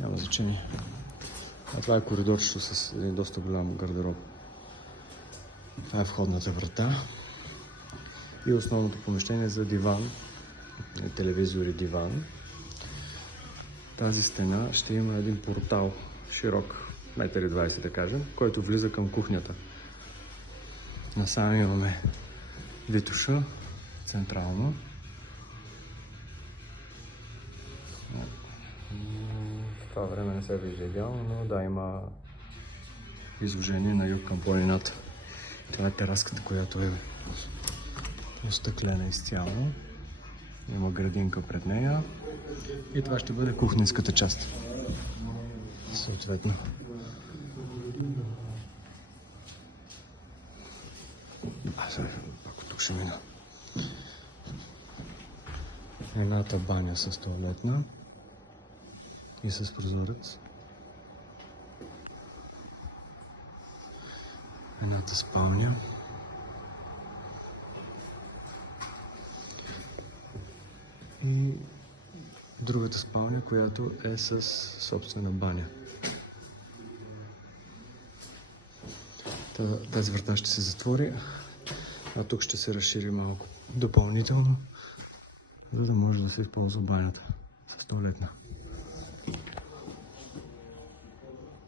Няма значение. А това е коридорчето с един доста голям гардероб. Това е входната врата. И основното помещение за диван, телевизор и диван. Тази стена ще има един портал, широк, 1,20 м да кажем, който влиза към кухнята. Насам имаме витуша, централно. В това време не се вижда идеално, но да, има изложение на юг към планината. Това е тераската, която е остъклена изцяло. Има градинка пред нея. И това ще бъде кухненската част. Съответно. Ако тук ще мина. Едната баня с тоалетна и с прозорец. Едната спалня. И другата спалня, която е с собствена баня. Тази врата ще се затвори, а тук ще се разшири малко допълнително, за да може да се използва банята с тоалетна.